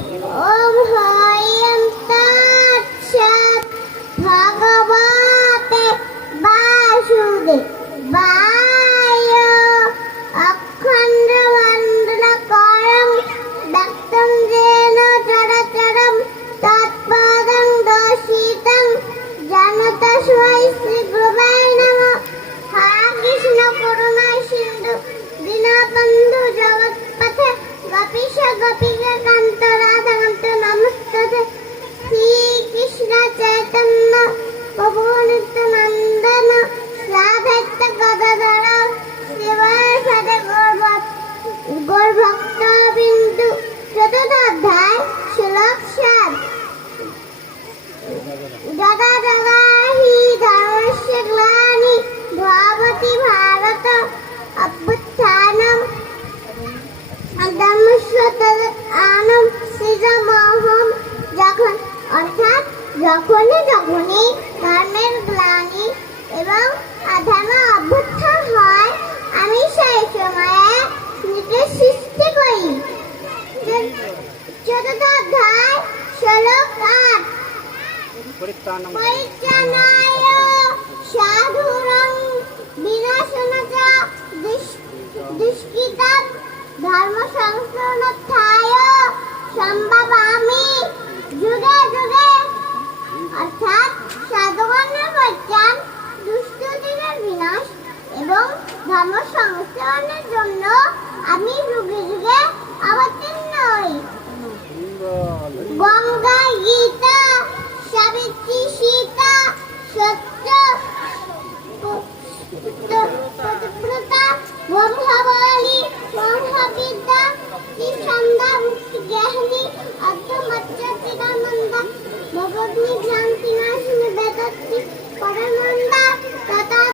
ওম হরিম তৎসৎ ভগবতে বাসুদেবায় অখণ্ডমণ্ডলকারং ব্যক্তং যেন চরাচরং তৎপদং দর্শিতং যেন তস্मै শ্রীগুরবে নমঃ। হরে কৃষ্ণ করুণা সিন্ধু দীনবন্ধু জগৎপথে গোপীশ গোপিকা কান্ত রাধাকান্ত নমস্তুতে। শ্রীকৃষ্ণ চৈতন্য প্রভু নিত্যানন্দন রাধাইত্য গদাধর শিবাসাদি গৌরভক্ত বিন্দু। চতুর্থ অধ্যায় শ্লোক 7। যদা যদা হি ধর্মস্য গ্লানি ভবতি ভারত অভ্যুত্থানম ধর্মস্য তদাত্মানম সৃজাম্যহম। অর্থাৎ যখনই ধর্মের গ্লানি এবং অধর্ম অভ্যুত্থান হয়, আমি সেই সময়ে নিজেকে সৃষ্টি করি। চতুর্থ অধ্যায় শ্লোক 8। পরিত্রাণায় সাধুনাং বিনাশায় চ দুষ্কৃতাং ধর্ম সংস্থাপনার্থে